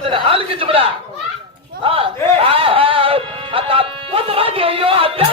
చెప్తుంది ఆలోచించుకురా అట్లా పోతురాజు అయ్యో అదే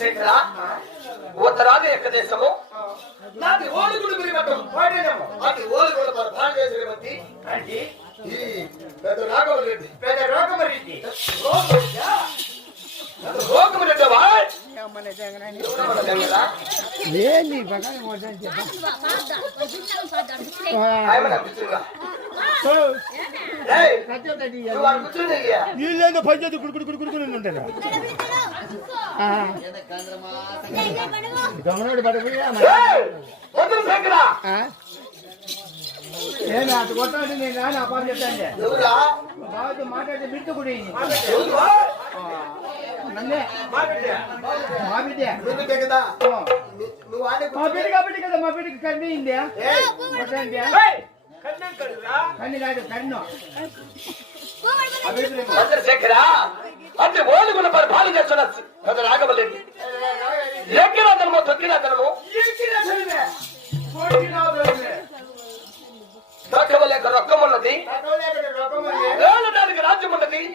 చంద్రశేఖర ఉత్తరాది యొక్క దేశము నాది ఓలుగుడు గురిమఠం వాడేనేమో అది ఓలుగుడు మన భారతదేశం అంటే ఈ పెద్ద రాఘవ రెడ్డి పెద్ద రోగం మరిది రోగం రెడ్డి వాయ్ ఏంది బగానే మోసం చెప్పు వీళ్ళేదో పంచాయతీ కుడుకుడు కుడుకుడు ఉంటారు గమనాడు పడిపోయా నేను అపాలు బాబు మాట్లాడితే కూడా ఎవరు? నన్నే? మా బిడ్డ. మా బిడ్డ? నువ్వు కదా మా బిడ్డ కాబట్టి కదా మా బిడ్డకి కన్ను అయింది ఏయ్! కన్నం కడురా కన్ను కాదు కన్ను. చంద్రశేఖర అన్ని ఓలుగుల మరి భారీ చేస్తున్న పెద్ద రాఘవ ఎక్కిన అతనము తొక్కిన అతనము దక్కవలేక రొక్కం ఉన్నది. తగ్గలేక రాజ్యం ఉన్నది. ఏలేదానికి రాజ్యం ఉన్నాయి.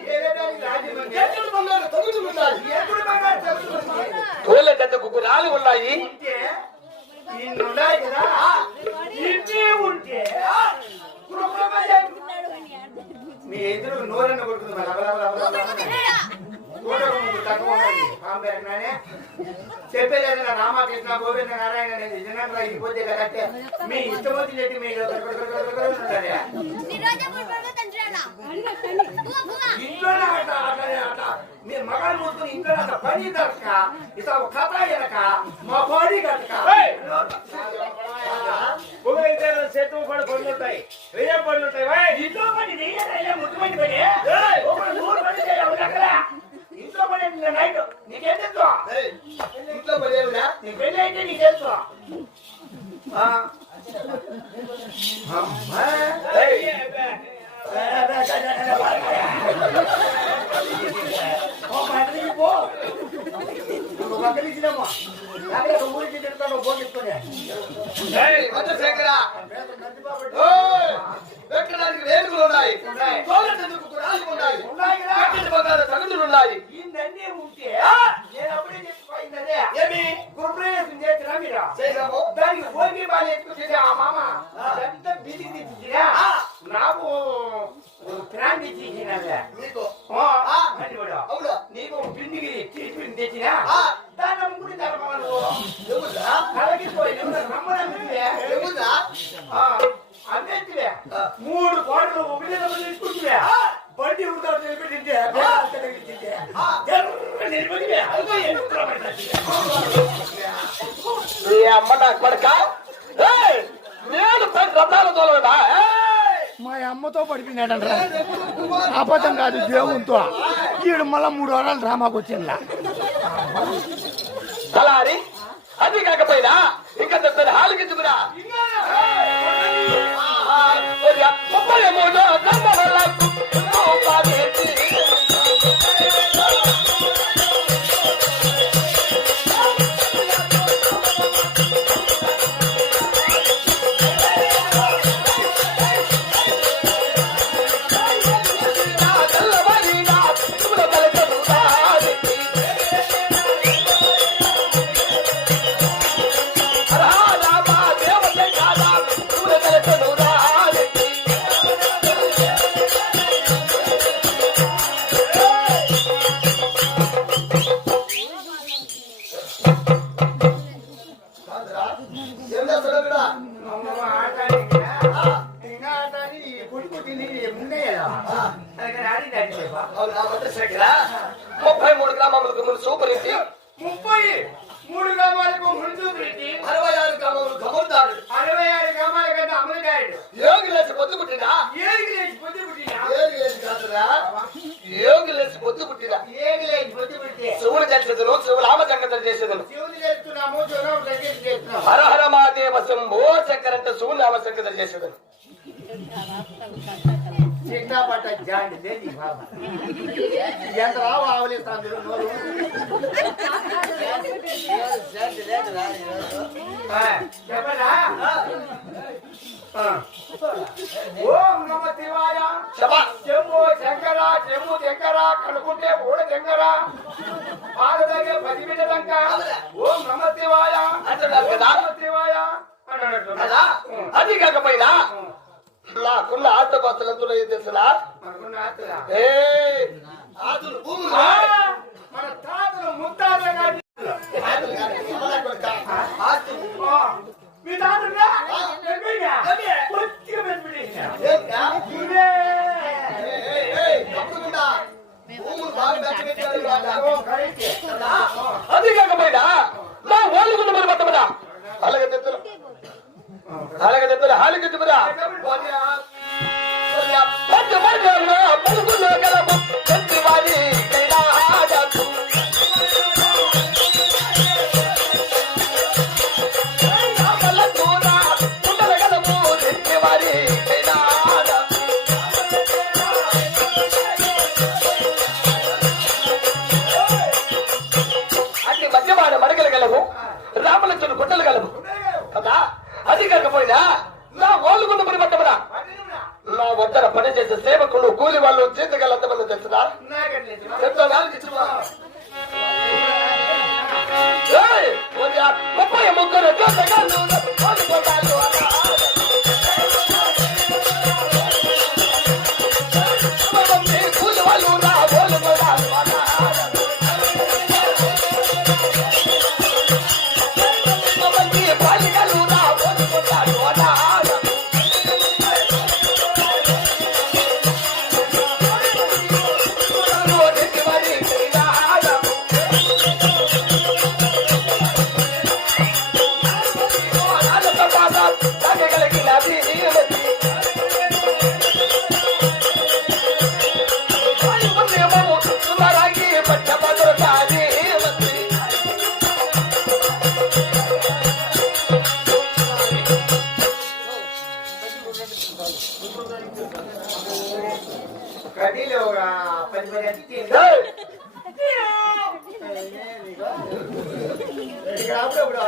కురాలు ఉన్నాయి ఉంటే మీ ఎదురు నూరన్న కొడుతుంది మరి ముగ్గురు తక్కువ ఉన్నది. చెప్పేది రామకృష్ణ గోవింద నారాయణ అనేది జనంగా ఇది పోతే కరెక్టే మీ ఇష్టం వచ్చి చెప్పి మీరు ఉంటారు ఇంట్లోనే ఆట ఆటనే ఆట మూసుకుని ఇంట్లోనే పని దొరక ఇత ఒక కథ ఎనక మా బాడీ కనుక చెట్టు పడి పనులు ఉంటాయి పనులు ఉంటాయి ఇంట్లో పని నెయ్యే ముట్టు పని పని ఒక నూరు పని చేయాలి అక్కడ ఇంట్లో పని నిన్న నైట్ నీకేం తెలుసు ఏయ్, ఇంట్లో పడేవునా నీ పెళ్ళి అయితే నీకు తెలుసు ఆ. అమ్మా. ఓ పక్కనికి పో. నువ్వు పక్కకి ఇచ్చినామా? ఊరికి తిరుగుతాను, ఫోన్ తీసుకొని. పెట్టడానికి రేణుగులు ఉన్నాయి. తోలెద్దకు కురాలు ఉన్నాయి? ఎక్కడ బంగారు తగులు ఉన్నాయి. ఇవన్నీ ఉంటే నేను అప్పుడే చెప్పిపోయిందనే ఏమి గృహప్రవేశం చేసినా మీరు చేసాము దానికి భోగి బాగా ఎత్తుకొచ్చేది ఆ. మామ ఎంత బిజికి తెచ్చినా నాకు. ప్రాణం నీకు అవును. నీకు పిండికి ట్రీట్మెంట్ తెచ్చినా? నీ కొడక! నేను తోలడా మా అమ్మతో పడిపోయినాడంట అబద్ధం కాదు దేవునితో. ఈడు మళ్ళా మూడు వారాలు డ్రామాకి వచ్చిందా తలారి అది కాకపోయినా ఇంకా ముప్పై మూడు ముప్పై మూడు గ్రామాలకు ముందు పెట్టి అరవై ఆరు గ్రామములు గమరుదారుడు అరవై ఆరు గ్రామాల కంటే అమృతాయుడు యోగి లేచి పొద్దు పుట్టినా ఏడికి లేచి పొద్దు పుట్టినా యోగి లేచి కాదురా. యోగి లేచి పొద్దు పుట్టినా ఏడికి లేచి పొద్దు పుట్టి శివుడు చేసేదను శివుడు ఆమ సంగతం చేసేదను. శివుని చేస్తున్నాము చూడం దగ్గర చేస్తున్నాము. హర హర మహాదేవ శంభో శంకర్ అంటే శివుని ఆమ సంగతం చేసేదను. జాండి లేదు బాబా. ఎంత రావు ఆవలిస్తాను నోరు. ఆ. ఓం నమ శివాయ. చెంబు శంకర చెంబు శంకర కనుకుంటే ఓడ శంకర. పాల దగ్గర పది బిడ్డలంక ఓం నమ శివాయ. నమ శివాయ. కదా అది. కాకపోయినా. నాకున్న ఆటపాత్రలు ఎంతో తెలుసునా? É.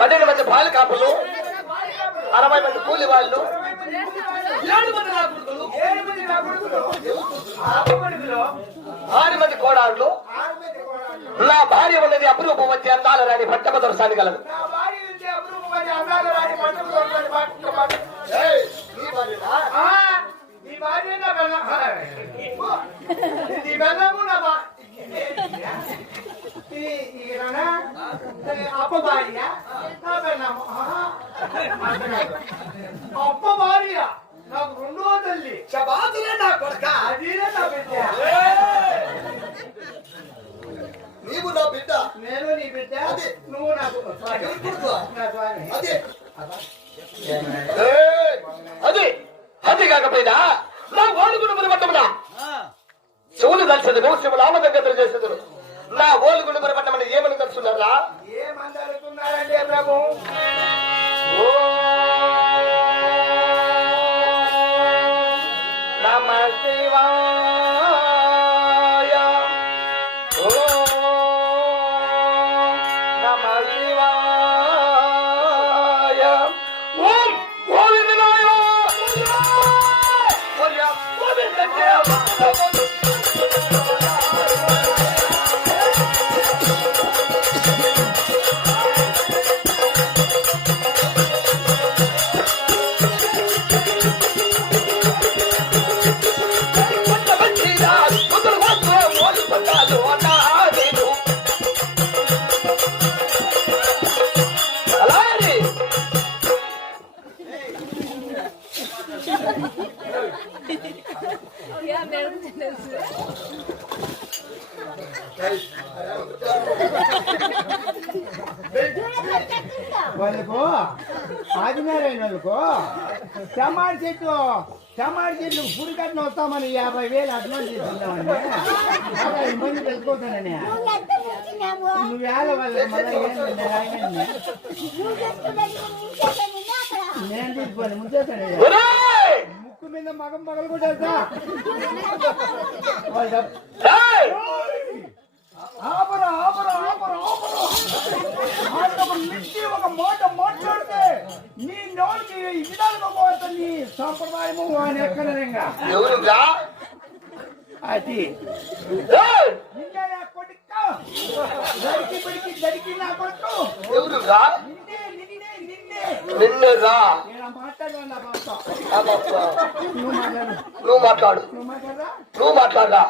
పన్నెండు మంది పాలు కాపులు అరవై మంది కూలి వాళ్ళు ఏడు మంది. ఆరు మంది కోడాళ్ళు. నా భార్య ఉన్నది అపురూపవతి అందాల రాణి పట్టభద్ర సానిగలదు నా భార్య నుంచి అపురూపమైన అందాల రాణి పట్టుకు దొరకని పట్టుకు పట్టుకు. ఆ, నీ భార్య నా బెల్లం. నీ బెల్లము నా భా- ఈ- ఈయననా? అప్ప భార్య అప్ప భార్య నాకు రెండో తల్లి. శబాతులే నా కొడక. అదినే నా బిడ్డ. నీవు నా బిడ్డ. నేను నీ బిడ్డ. అదే. నువ్వు నాకు? నా. అదే. అది. అది కాకపోయినా నా ఓలుగుడు మరి పట్టమునా శివులు కలిసేదను శివులు ఆమదగ్గతలు చేసేదను నా ఓలుగుడు మరి పట్టమని ఏమని తెలుసున్నారా? Tchau. వాళ్ళకు? ఆదినారాయణ వాళ్ళకు? టమాటి చెట్టు టమాటి చెట్లు పురి కట్టిన వస్తామని యాభై వేలు అడ్వాన్స్ తీసుకుందామని అలా ఇబ్బంది పెట్టుకోతానని నువ్వు వేల వాళ్ళ మళ్ళీ నేను తీసుకోండి ముంచేస్తాను! ముక్కు మీద మగం పగలు కొట్టేస్తా ఎవరుగా అది ఎవరుగా నిన్నే నిన్నే నిన్నే నిన్నురా నువ్వు మాట్లాడు నువ్వు మాట్లాడరా నువ్వు మాట్లాడరా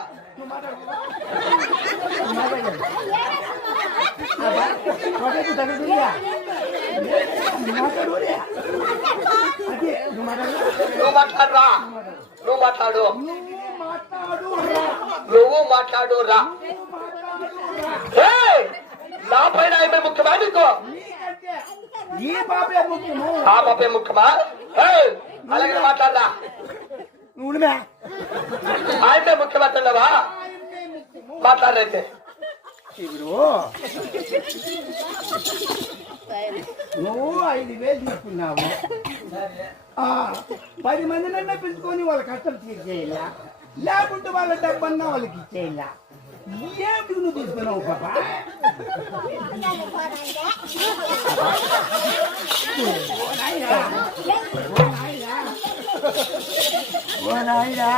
నువ్వు మాట్లాడు నువ్వు మాట్లాడు కొట్టకు తగ్గుతుందా మాట్లాడు అదే నువ్వు మాట్లాడు నువ్వు మాట్లాడరా నువ్వు మాట్లాడు నువ్వు మాట్లాడు నువ్వు మాట్లాడు రా నువ్వు మాట్లాడు ఏయ్! నా పైన ఆమె ముఖ్యమా నీకు నీకంటే ఈ బాబే ముఖ్యము ఆ పాపే ముఖ్యమా ఏయ్! అలాగే మాట్లాడరా నువ్వు ఆయనే ముఖ్యమంటున్నావా మాట్లాడైతే ఇప్పుడు నువ్వు ఐదు వేలు తీసుకున్నావు పది మందినన్నా పిలుచుకొని వాళ్ళ కష్టం తీర్చేయాలా లేకుంటే వాళ్ళ డబ్బన్నా వాళ్ళకి ఇచ్చేయాలా ఏంటి నువ్వు తీసుకున్నావు పాపా ఓ నాయనా